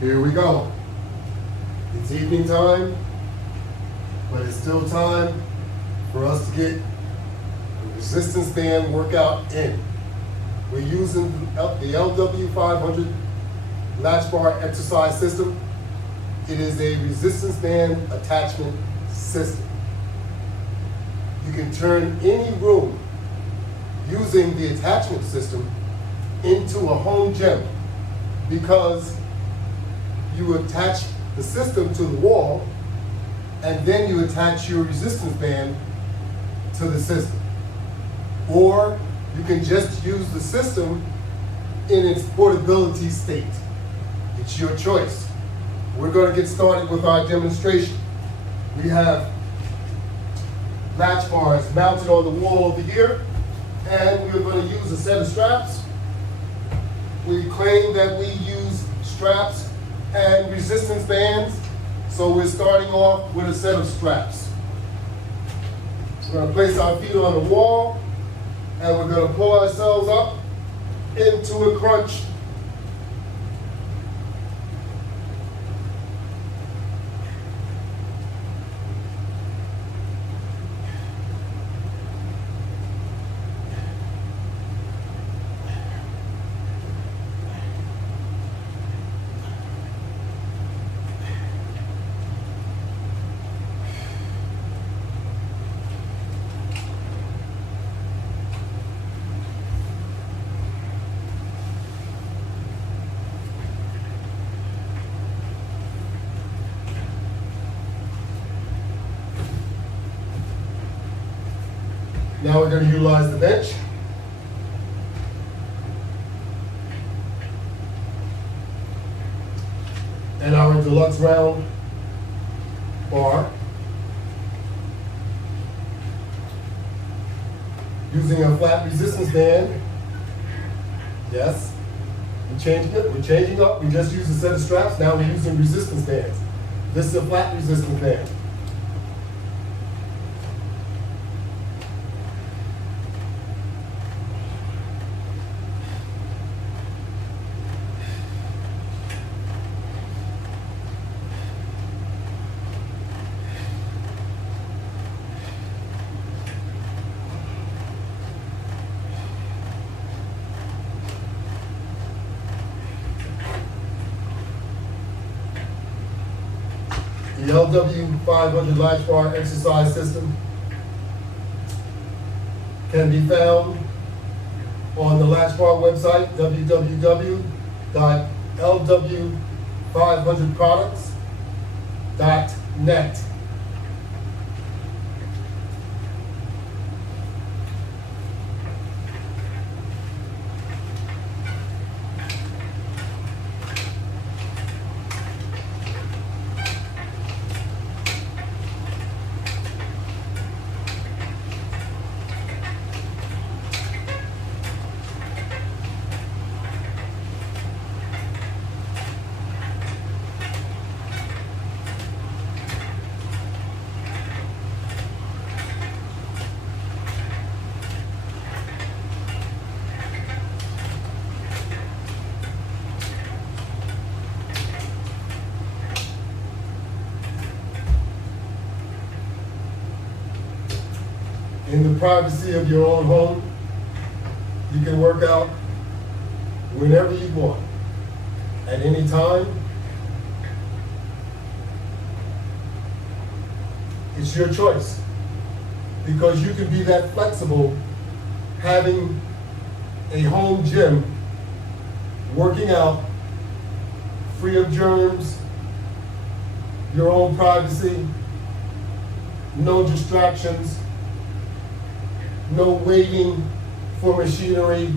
Here we go. It's evening time, but it's still time for us to get the resistance band workout in. We're using the LW500 Latchbar exercise system. It is a resistance band attachment system. You can turn any room using the attachment system into a home gym because you attach the system to the wall and then you attach your resistance band to the system. Or you can just use the system in its portability state. It's your choice. We're going to get started with our demonstration. We have latch bars mounted on the wall over here, and we're going to use a set of straps. We claim that we use straps and resistance bands, so we're starting off with a set of straps. We're going to place our feet on the wall, and we're going to pull ourselves up into a crunch. Now we're going to utilize the bench. And our deluxe round bar. Using a flat resistance band. Yes. We're changing it. We're changing up. We just used a set of straps. Now we're using resistance bands. This is a flat resistance band. The LW500 Latchbar exercise system can be found on the Latchbar website, www.lw500products.net. In the privacy of your own home, you can work out whenever you want, at any time. It's your choice, because you can be that flexible, having a home gym, working out, free of germs, your own privacy, no distractions, no waiting for machinery.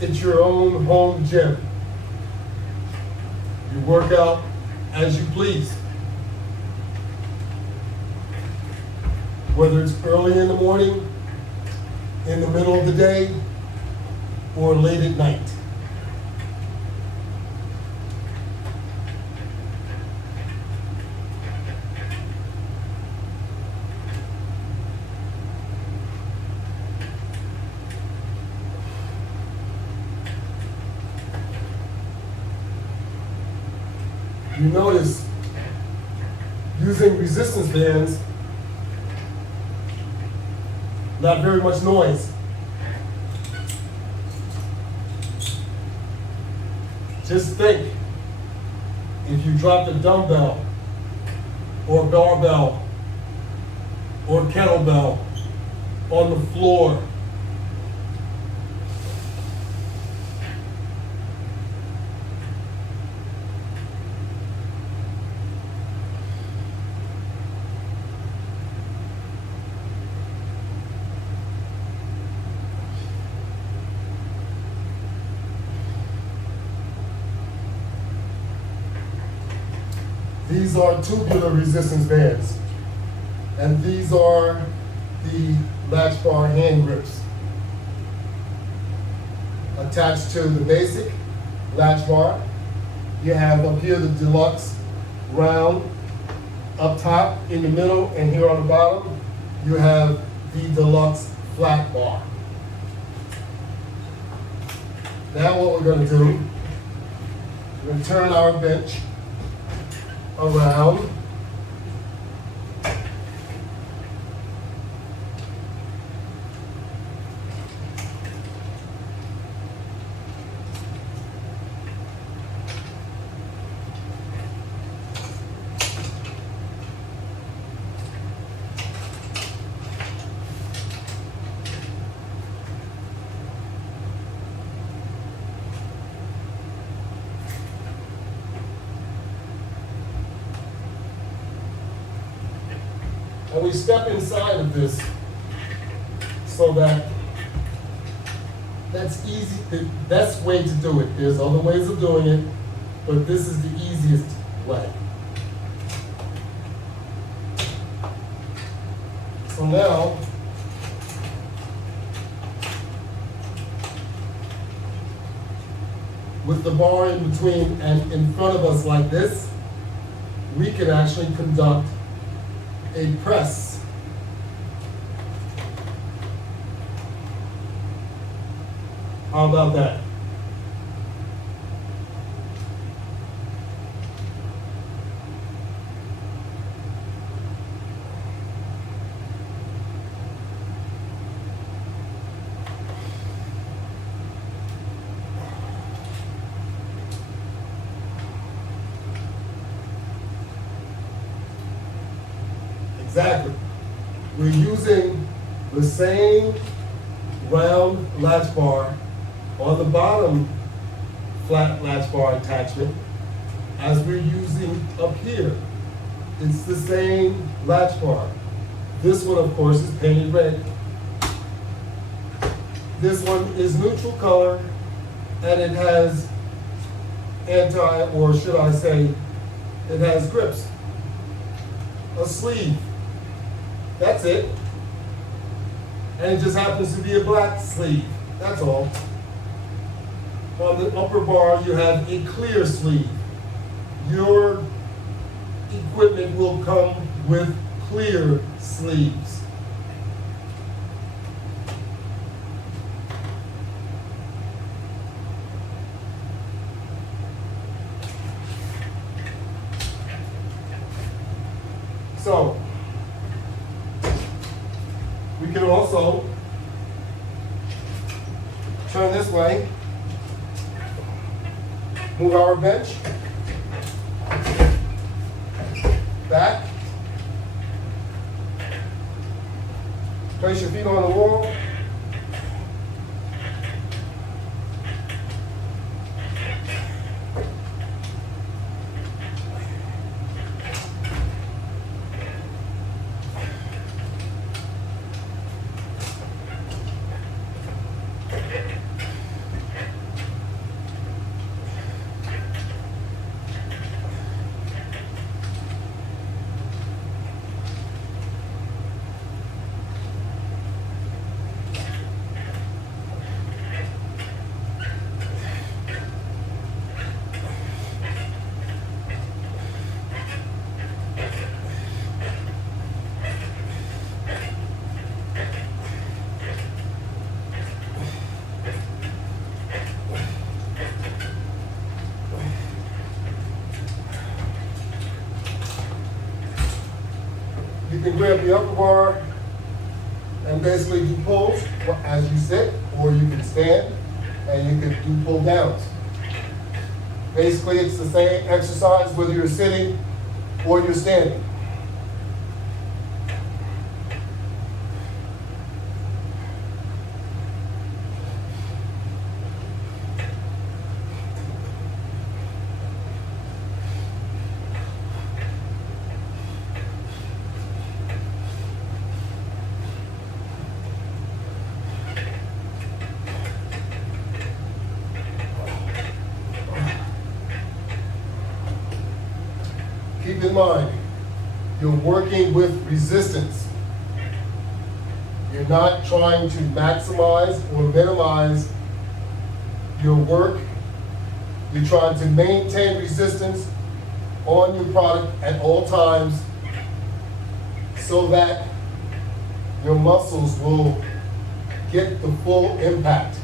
It's your own home gym. You work out as you please. Whether it's early in the morning, in the middle of the day, or late at night. You notice using resistance bands, not very much noise. Just think, if you dropped a dumbbell or barbell or kettlebell on the floor, these are tubular resistance bands, and these are the Latchbar hand grips attached to the basic Latchbar. You have up here the deluxe round up top, in the middle, and here on the bottom you have the deluxe flat bar. Now what we're going to do, we're going to turn our bench around. And we step inside of this so that's easy. The best way to do it. There's other ways of doing it, but this is the easiest way. So now, with the bar in between and in front of us like this, we can actually conduct a press. How about that? Exactly. We're using the same round latch bar on the bottom flat latch bar attachment as we're using up here. It's the same latch bar. This one, of course, is painted red. This one is neutral color, and it has or should I say, it has grips. A sleeve. That's it. And it just happens to be a black sleeve. That's all. On the upper bar, you have a clear sleeve. Your equipment will come with clear sleeves. So, we can also turn this way, move our bench back, place your feet on the wall, can grab the upper bar and basically do pulls as you sit, or you can stand and you can do pull downs. Basically, it's the same exercise whether you're sitting or you're standing. Keep in mind, you're working with resistance. You're not trying to maximize or minimize your work. You're trying to maintain resistance on your product at all times so that your muscles will get the full impact.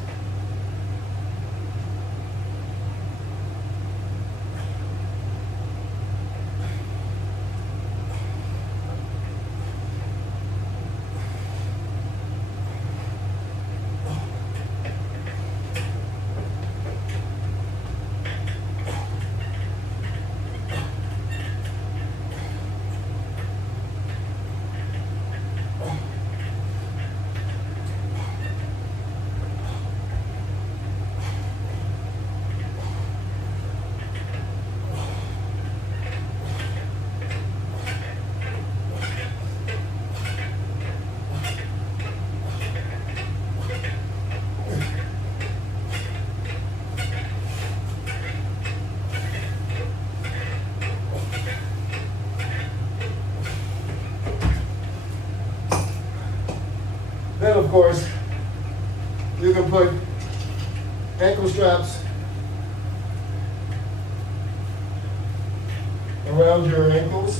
Then, of course, you can put ankle straps around your ankles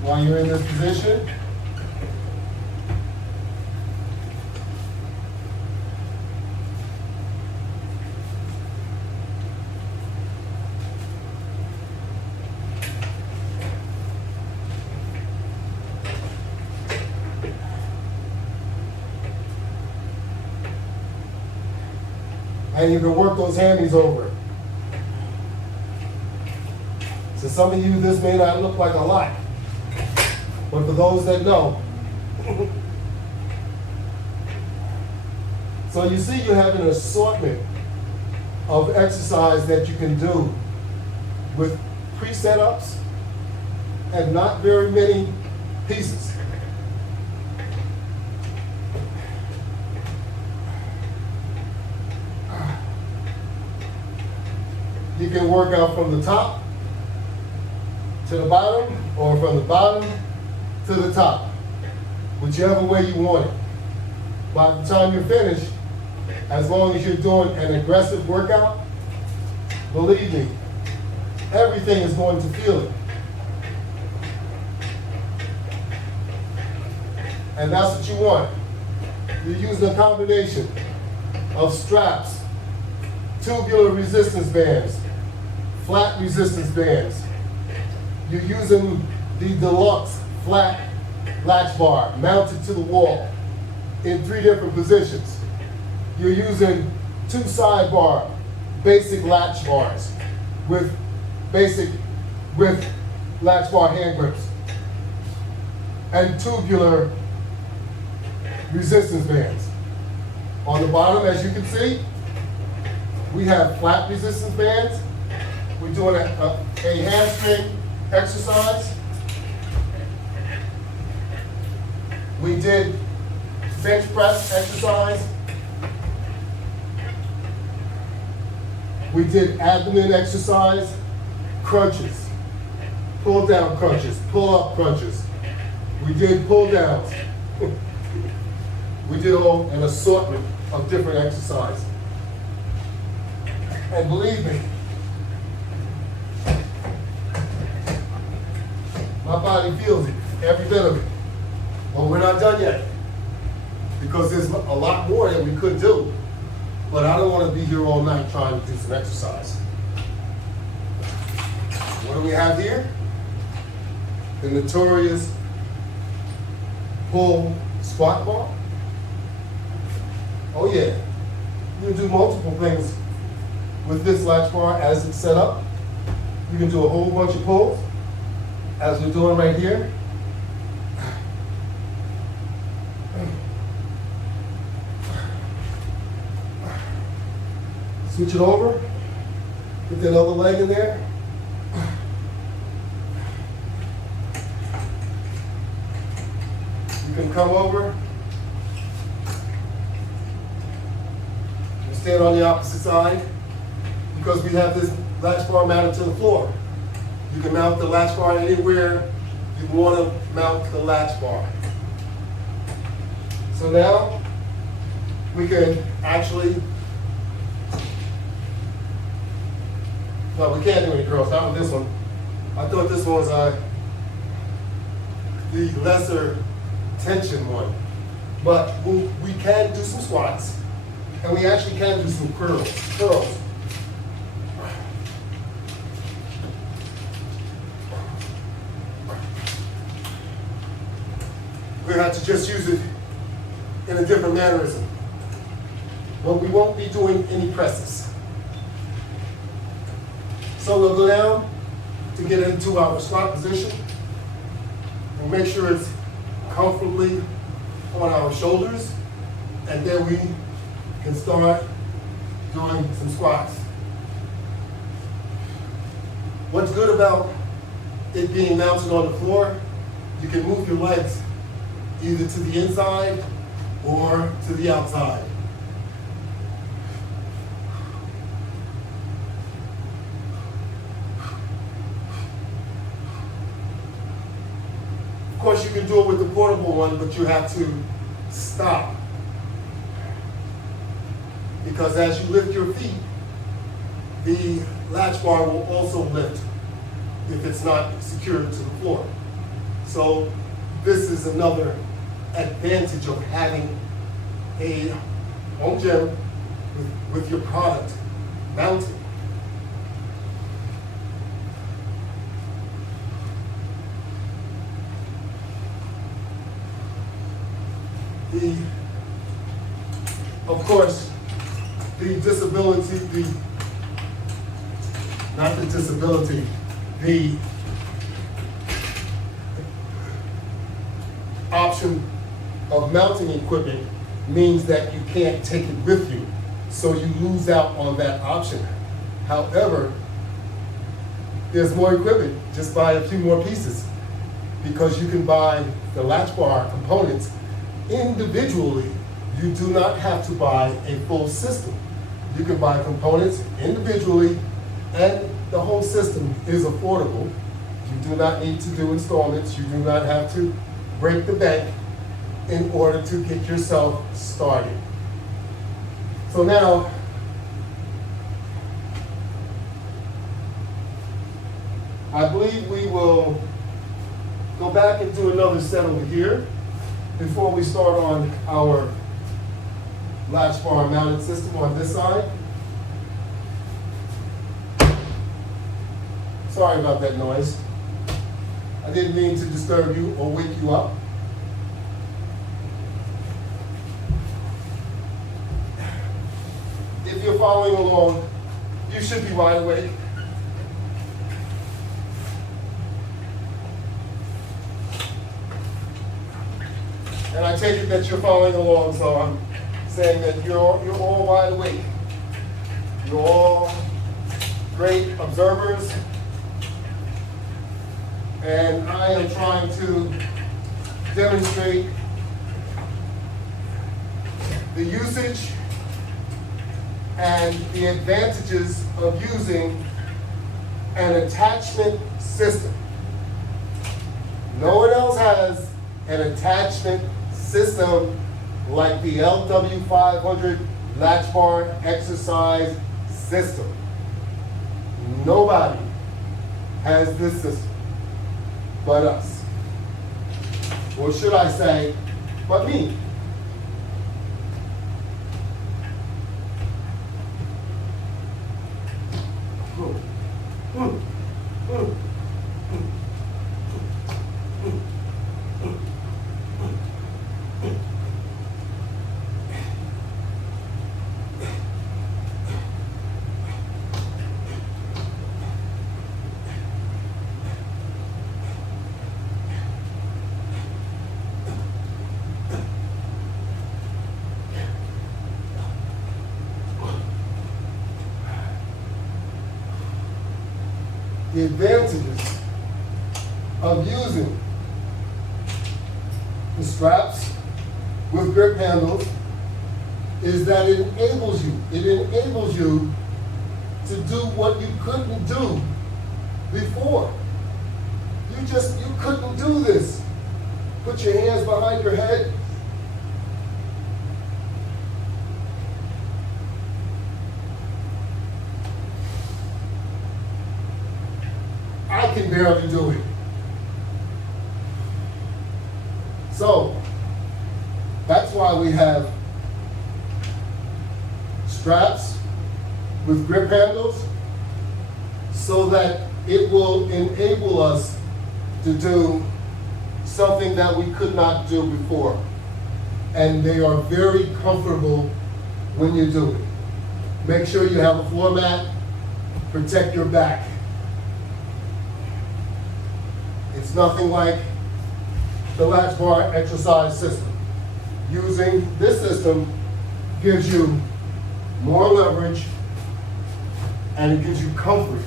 while you're in this position. And you can work those hammies over. So some of you, this may not look like a lot, but for those that know. So you see you have an assortment of exercise that you can do with pre-setups and not very many pieces. You can work out from the top to the bottom, or from the bottom to the top, whichever way you want it. By the time you're finished, as long as you're doing an aggressive workout, believe me, everything is going to feel it. And that's what you want. You're using a combination of straps, tubular resistance bands, flat resistance bands. You're using the deluxe flat latch bar mounted to the wall in 3 different positions. You're using 2 sidebar basic latch bars with latch bar hand grips and tubular resistance bands. On the bottom, as you can see, we have flat resistance bands. We're doing a hamstring exercise. We did bench press exercise. We did abdomen exercise, crunches, pull down crunches, pull up crunches. We did pull downs. We did an assortment of different exercises. And believe me, my body feels it, every bit of it. But we're not done yet, because there's a lot more that we could do. But I don't want to be here all night trying to do some exercise. What do we have here? the notorious pull squat bar. Oh yeah, you can do multiple things with this latch bar as it's set up. You can do a whole bunch of pulls, as we're doing right here. Switch it over, put that other leg in there. You can come over and stand on the opposite side because we have this latch bar mounted to the floor. You can mount the latch bar anywhere you want to mount the latch bar. So now we can actually, no, we can't do any curls, not with this one. I thought this one was the lesser tension one. But we can do some squats, and we actually can do some curls. We're going to have to just use it in a different mannerism. But we won't be doing any presses. So we'll go down to get into our squat position. We'll make sure it's comfortably on our shoulders, and then we can start doing some squats. What's good about it being mounted on the floor, you can move your legs either to the inside or to the outside. Of course, you can do it with the portable one, but you have to stop. Because as you lift your feet, the latch bar will also lift if it's not secured to the floor. So this is another advantage of having a home gym with your product mounted. Of course, the option of mounting equipment means that you can't take it with you, so you lose out on that option. However, there's more equipment. Just buy a few more pieces, because you can buy the latch bar components individually. You do not have to buy a full system. You can buy components individually, and the whole system is affordable. You do not need to do installments. You do not have to break the bank in order to get yourself started. So now, I believe we will go back and do another set over here before we start on our latch bar mounted system on this side. Sorry about that noise. I didn't mean to disturb you or wake you up. If you're following along, you should be wide awake. And I take it that you're following along, so I'm saying that you're all wide awake. You're all great observers. And I am trying to demonstrate the usage and the advantages of using an attachment system. No one else has an attachment system like the LW500 latch bar exercise system. Nobody has this system but us. Or should I say, but me. the advantages of using the straps with grip handles is that it enables you. It enables you to do what you couldn't do before. You couldn't do this. Put your hands behind your head. I can barely do it. So, that's why we have straps with grip handles, so that it will enable us to do something that we could not do before. And they are very comfortable when you do it. Make sure you have a floor mat, protect your back. It's nothing like the Latchbar exercise system. Using this system gives you more leverage, and it gives you comfort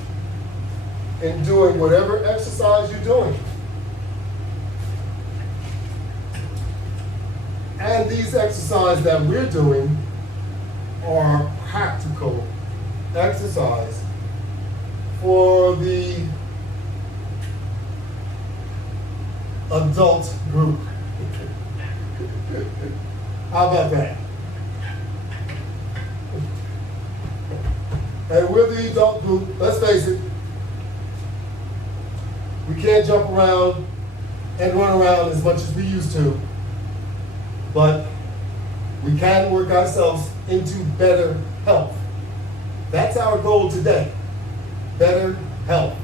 in doing whatever exercise you're doing. And these exercises that we're doing are practical exercise for the adult group. How about that? And with the adult group, let's face it, we can't jump around and run around as much as we used to, but we can work ourselves into better health. That's our goal today, better health.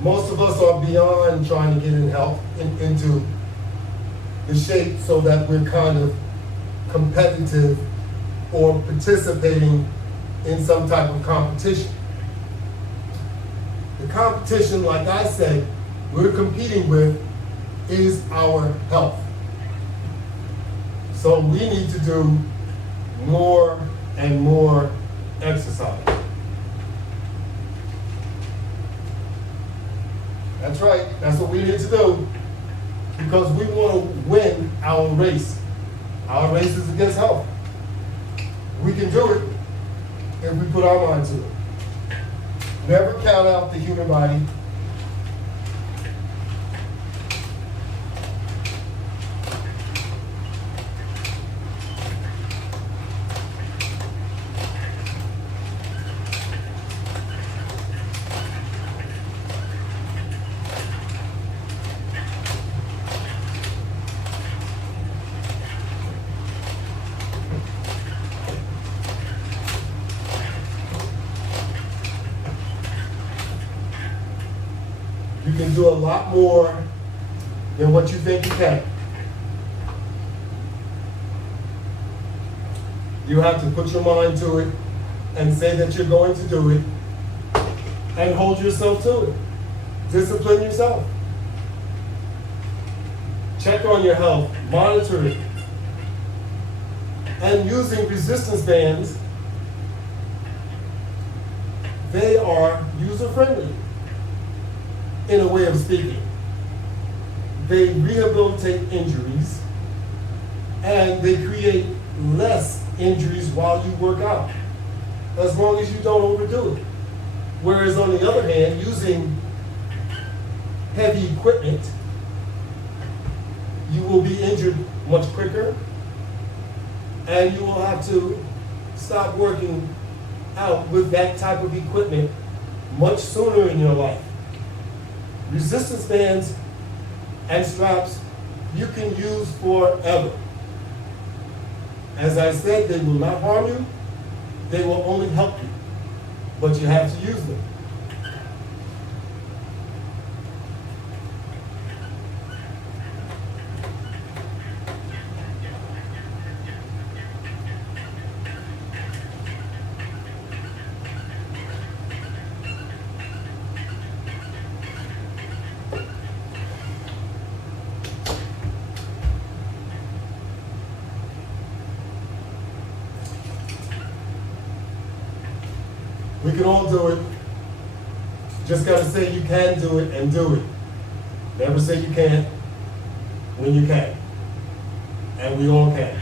Most of us are beyond trying to get in health, into the shape so that we're kind of competitive or participating in some type of competition. The competition, like I said, we're competing with is our health. So we need to do more and more exercise. That's right, that's what we need to do, because we want to win our race. Our race is against health. We can do it if we put our mind to it. Never count out the human body. You can do a lot more than what you think you can. You have to put your mind to it and say that you're going to do it and hold yourself to it. Discipline yourself. Check on your health, monitor it. And using resistance bands, they are user-friendly. In a way of speaking. They rehabilitate injuries, and they create less injuries while you work out, as long as you don't overdo it. Whereas on the other hand, using heavy equipment, you will be injured much quicker, and you will have to stop working out with that type of equipment much sooner in your life. Resistance bands and straps you can use forever. As I said, they will not harm you, they will only help you, but you have to use them. We can all do it. Just gotta say you can do it and do it. Never say you can't when you can. And we all can.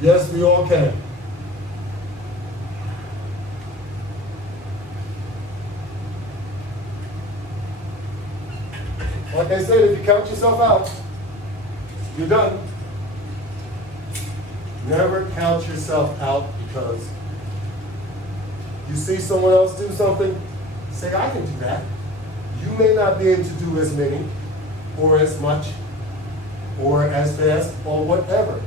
Yes, we all can. Like I said, if you count yourself out, you're done. Never count yourself out, because you see someone else do something, say, I can do that. You may not be able to do as many, or as much, or as fast, or whatever.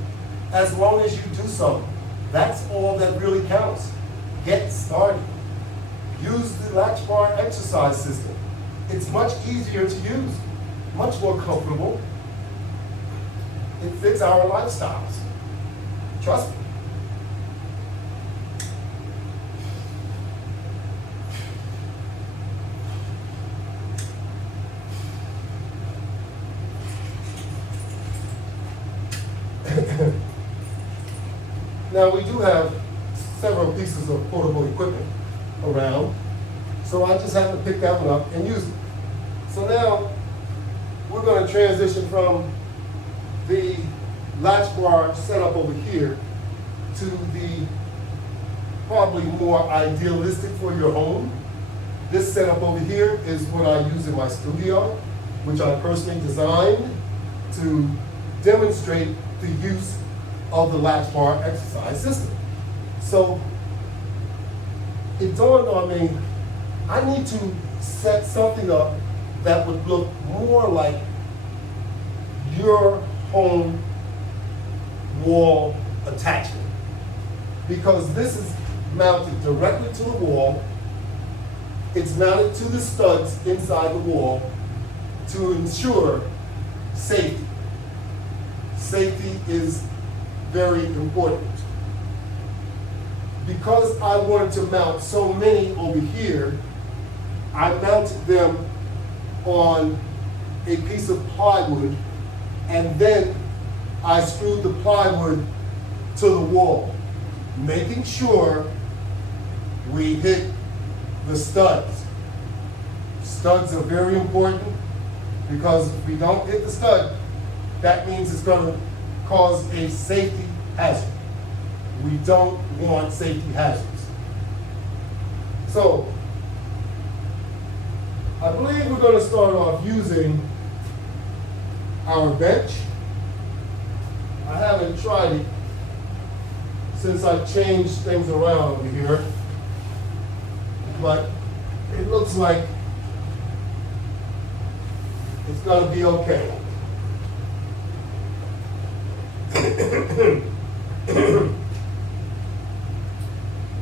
As long as you do something, that's all that really counts. Get started. Use the Latchbar exercise system. It's much easier to use, much more comfortable. It fits our lifestyles. Trust me. Now, we do have several pieces of portable equipment around, so I just have to pick that one up and use it. So now, we're going to transition from the Latchbar setup over here to the probably more idealistic for your home. This setup over here is what I use in my studio, which I personally designed to demonstrate the use of the Latchbar exercise system. So it dawned on me, I need to set something up that would look more like your home wall attachment, because this is mounted directly to the wall. It's mounted to the studs inside the wall to ensure safety. Safety is very important. Because I wanted to mount so many over here, I mounted them on a piece of plywood, and then I screwed the plywood to the wall, making sure we hit the studs. Studs are very important, because if we don't hit the stud, that means it's going to cause a safety hazard. We don't want safety hazards. So, I believe we're going to start off using our bench. I haven't tried it since I changed things around over here, but it looks like it's going to be okay.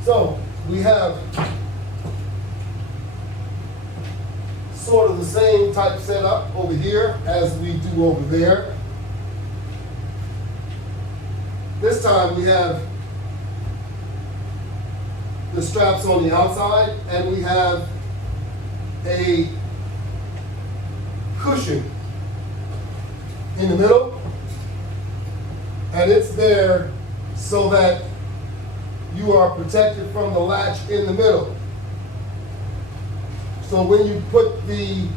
So we have sort of the same type setup over here as we do over there. This time we have the straps on the outside, and we have a cushion in the middle, and it's there so that you are protected from the latch in the middle. So when you put the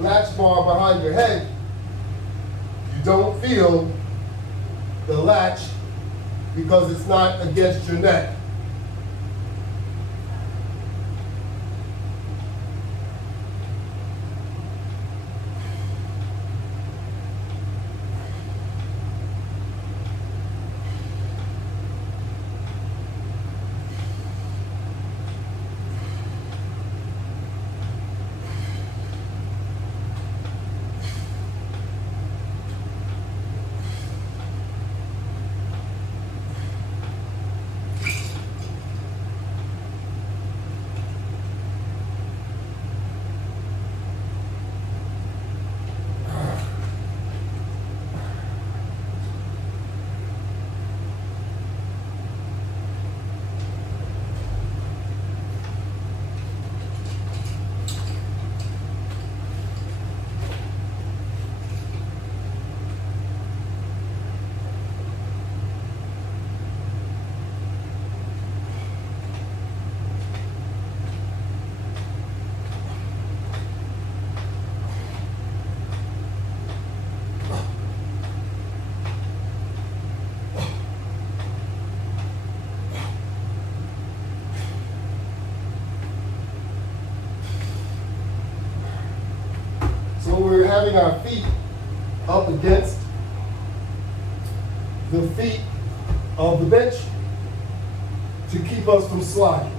latch bar behind your head, you don't feel the latch because it's not against your neck. having our feet up against the feet of the bench to keep us from sliding.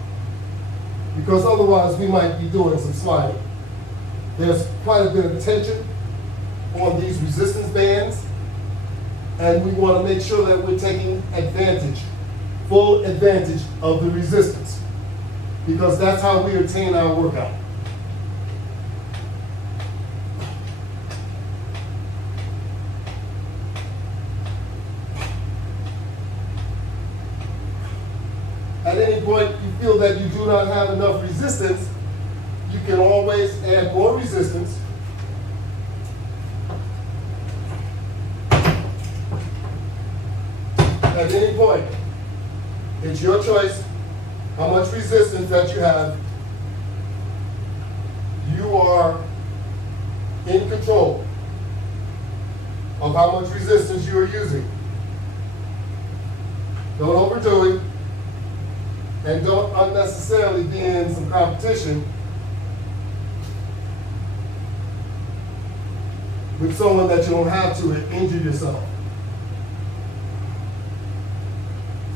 Because otherwise we might be doing some sliding. There's quite a bit of tension on these resistance bands, and we want to make sure that we're taking advantage, full advantage of the resistance, because that's how we attain our workout. At any point you feel that you do not have enough resistance, you can always add more resistance. At any point, it's your choice how much resistance that you have. You are in control of how much resistance you are using. Don't overdo it, and don't unnecessarily be in some competition with someone that you don't have to and injure yourself.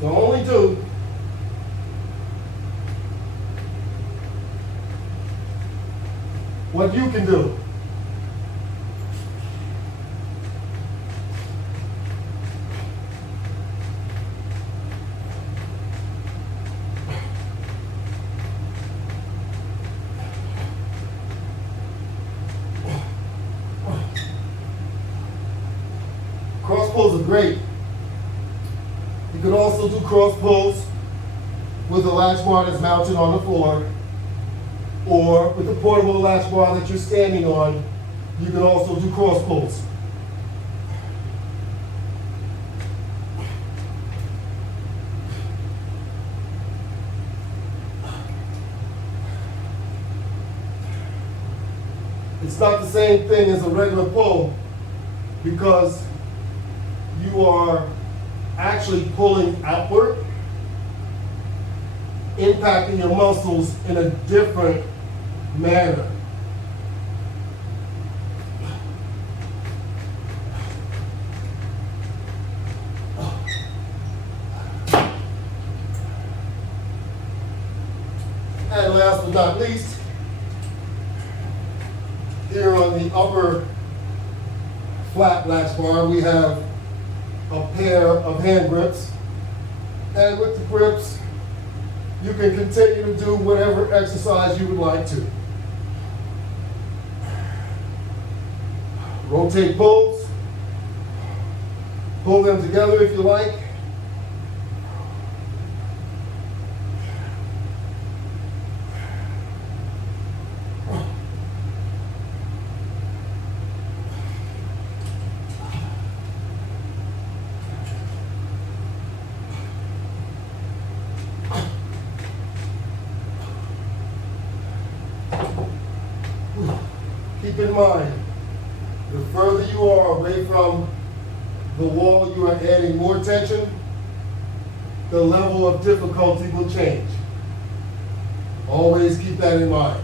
So only do what you can do. Cross pulls are great. You can also do cross pulls with a latch bar that's mounted on the floor, or with the portable latch bar that you're standing on. You can also do cross pulls. It's not the same thing as a regular pull, because you are actually pulling outward, impacting your muscles in a different manner. And last but not least, here on the upper flat latch bar, we have a pair of hand grips. And with the grips, you can continue to do whatever exercise you would like to. Rotate pulls, pull them together if you like. Keep in mind, the further you are away from the wall, you are adding more tension. The level of difficulty will change. Always keep that in mind.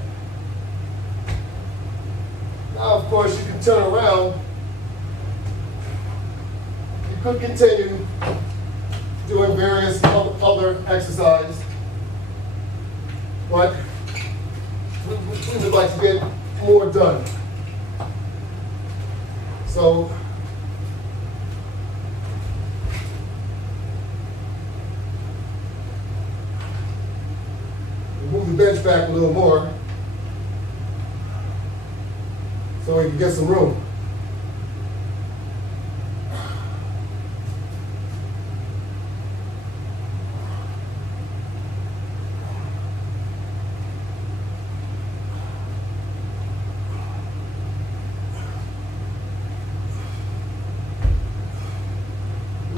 Now, of course, you can turn around. You could continue doing various other exercises, but we would like to get more done. So we'll move the bench back a little more so we can get some room.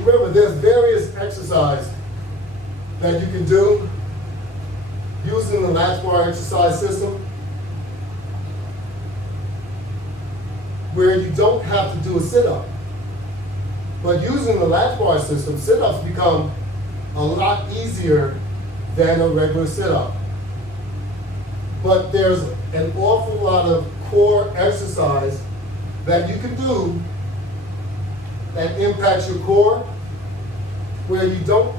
Remember, there's various exercises that you can do using the latch bar exercise system, where you don't have to do a sit-up. But using the latch bar system, sit-ups become a lot easier than a regular sit-up. But there's an awful lot of core exercise that you can do that impacts your core, where you don't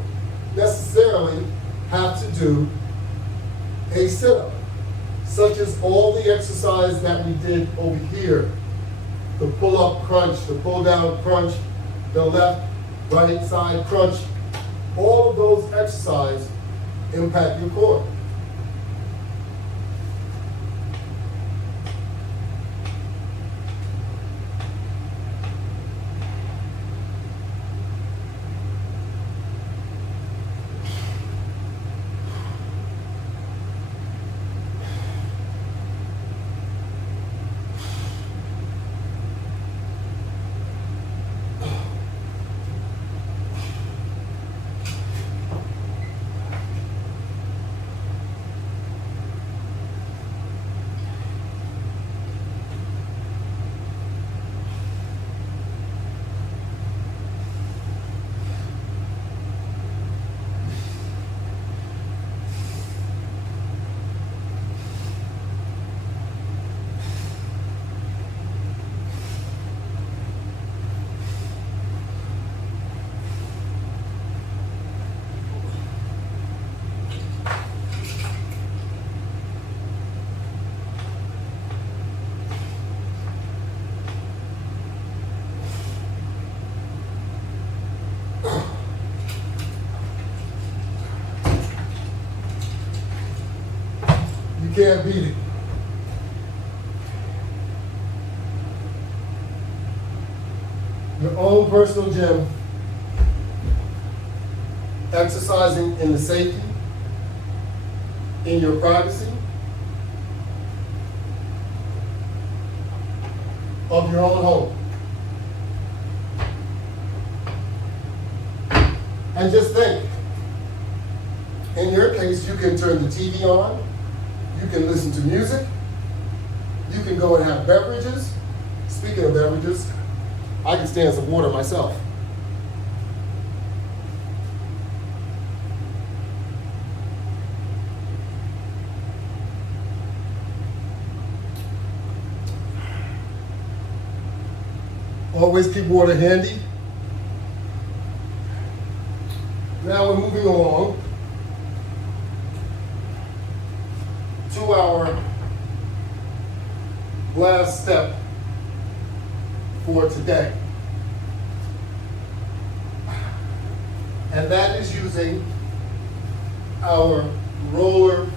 necessarily have to do a sit-up, such as all the exercise that we did over here, the pull-up crunch, the pull-down crunch, the left, right side crunch. All of those exercises impact your core. You can't beat it. Your own personal gym, exercising in the safety, in your privacy of your own home. And just think, in your case, you can turn the TV on, you can listen to music, you can go and have beverages. Speaking of beverages, I can stand some water myself. Always keep water handy. Now we're moving along to our last step for today. And that is using our roller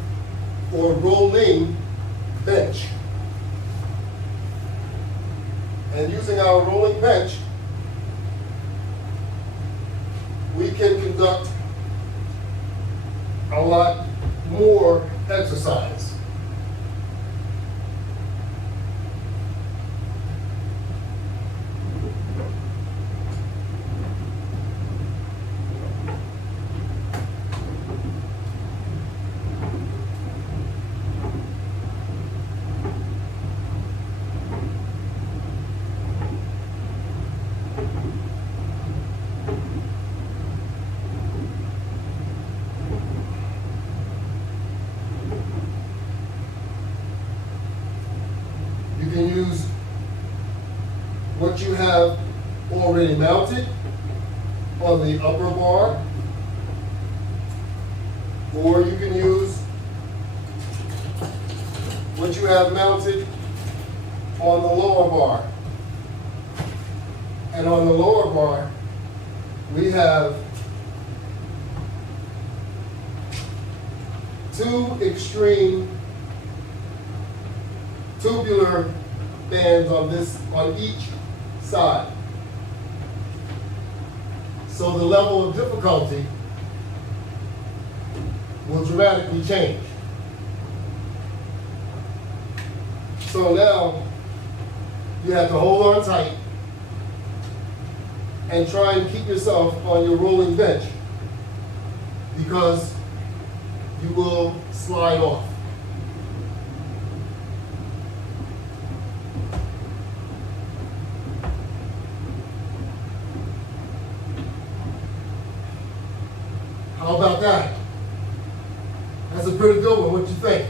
or rolling bench. And using our rolling bench, we can conduct a lot more exercise. You can use what you have already mounted on the upper bar, or you can use what you have mounted on the lower bar. And on the lower bar, we have two extreme tubular bands on each side. So the level of difficulty will dramatically change. So now you have to hold on tight and try and keep yourself on your rolling bench, because you will slide off. How about that? That's a pretty good one. What you think?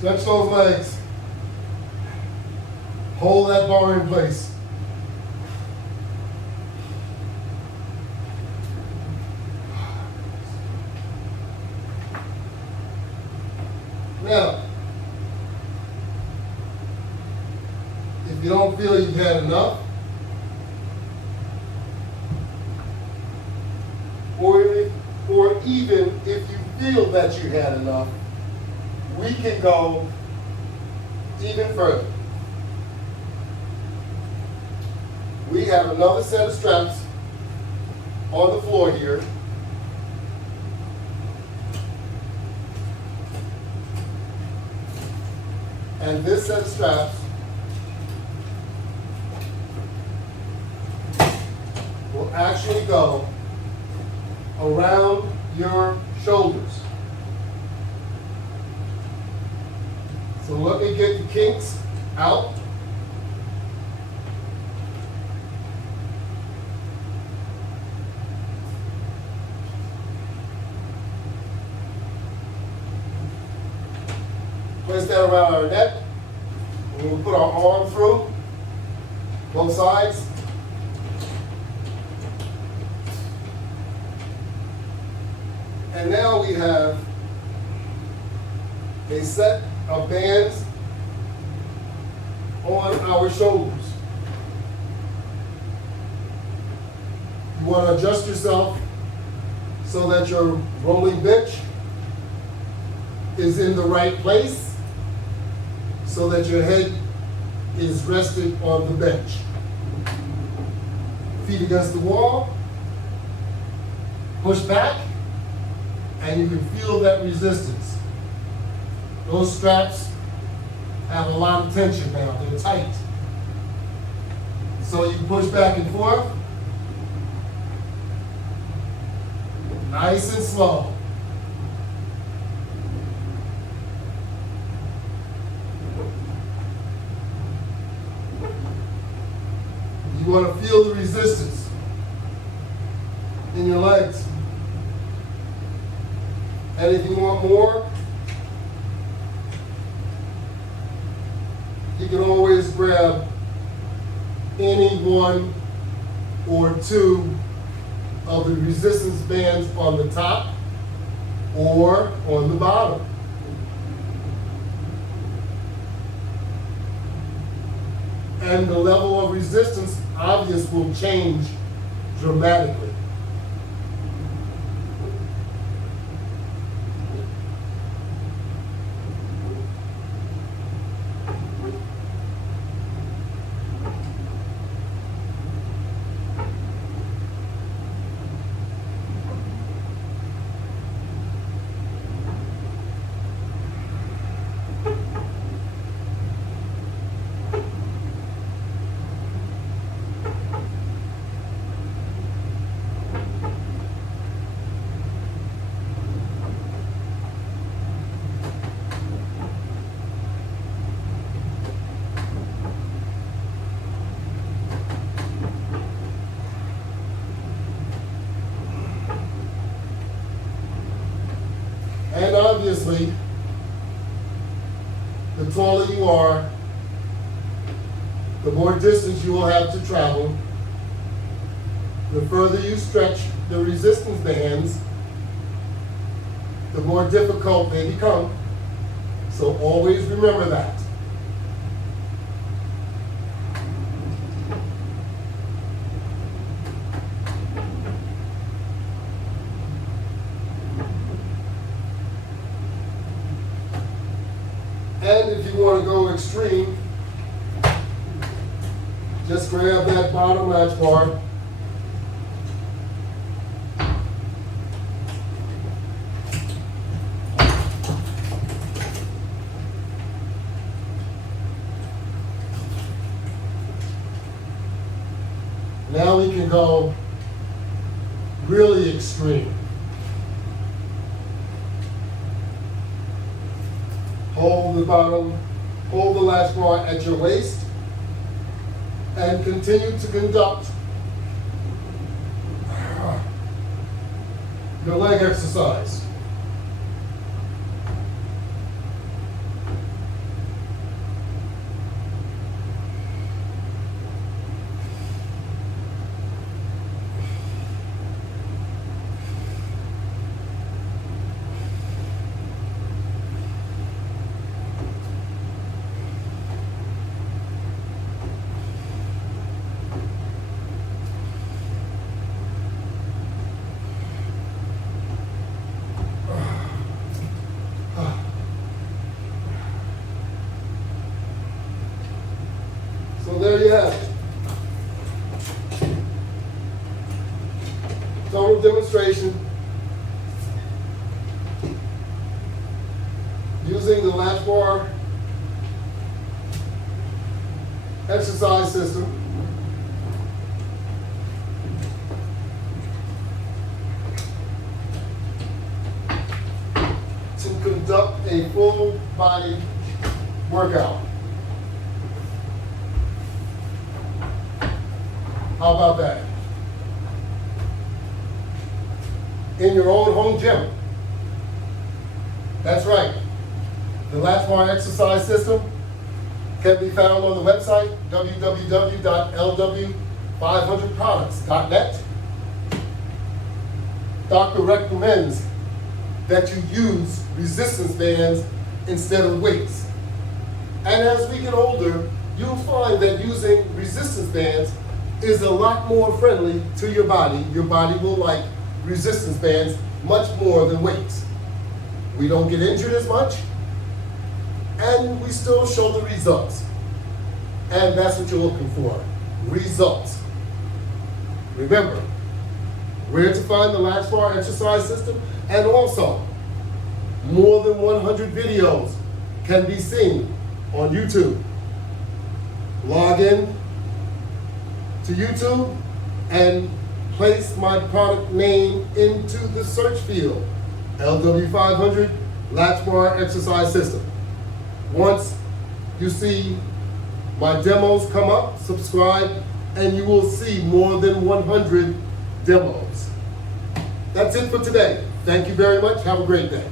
Stretch those legs. Hold that bar in place. Now, if you don't feel you've had enough, or even if you feel that you had enough, we can go even further. We have another set of straps on the floor here. And this set of straps will actually go around your shoulders. So let me get the kinks out. Place that around our neck. And we'll put our arm through both sides. And now we have a set of bands on our shoulders. You want to adjust yourself so that your rolling bench is in the right place, so that your head is rested on the bench. Feet against the wall, push back, and you can feel that resistance. Those straps have a lot of tension now, they're tight. So you push back and forth, nice and slow. You want to feel the resistance in your legs. And if you want more, you can always grab any one or two of the resistance bands on the top or on the bottom. And the level of resistance, obviously, will change dramatically. And obviously, the taller you are, the more distance you will have to travel. The further you stretch the resistance bands, the more difficult they become. So always remember that. And if you want to go extreme, just grab that bottom latch bar. Now we can go really extreme. Hold the bottom, hold the latch bar at your waist, and continue to conduct your leg exercise. total demonstration using the Latchbar exercise system. To conduct a full body workout. How about that? In your own home gym. That's right. The Latchbar exercise system can be found on the website www.LW500products.net. Doctor recommends that you use resistance bands instead of weights. And as we get older, you'll find that using resistance bands is a lot more friendly to your body. Your body will like resistance bands much more than weights. We don't get injured as much, and we still show the results. And that's what you're looking for, results. Remember, where to find the Latchbar exercise system, and also more than 100 videos can be seen on YouTube. Log in to YouTube and place my product name into the search field, LW500 Latchbar exercise system. Once you see my demos come up, subscribe, and you will see more than 100 demos. That's it for today. Thank you very much. Have a great day.